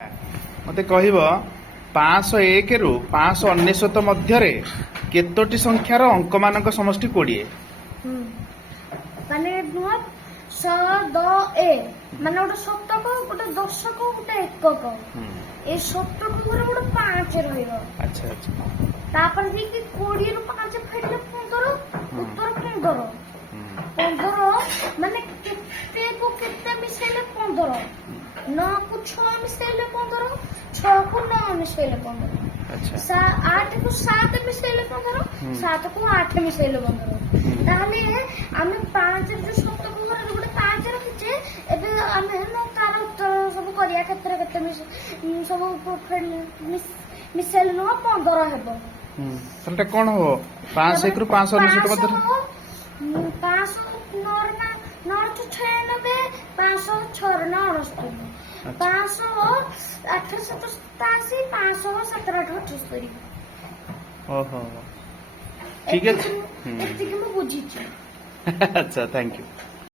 मते कहब 501 रु 599 मध्यरे केतोटी संख्यार अंक मानक समष्टि 20 माने नुह 100 ए माने गोटे शतक गोटे दशक गोटे एकक ए शतक पर गोटे 5 रहइबो। अच्छा अच्छा तापर जे कि 20 रु 5 फेडले 15 उत्तर 15 माने केते को केते मिसेले 15 9 को 6 मिसेले 15 6 को 9 मिसेले 15 अच्छा 8 को 7 मिसेले 15 7 को 8 मिसेले 15 ताहले आमे 5 जो शतक पर गोटे 5 रखिचे एबे आमे नकार उत्तर सब करिया क्षेत्र केते सब मिसेले न 15 हेबो। तलटा कोन हो 501 रु 599 मध्यरे 500 ओहो ठीक है बुझी अच्छा थैंक यू।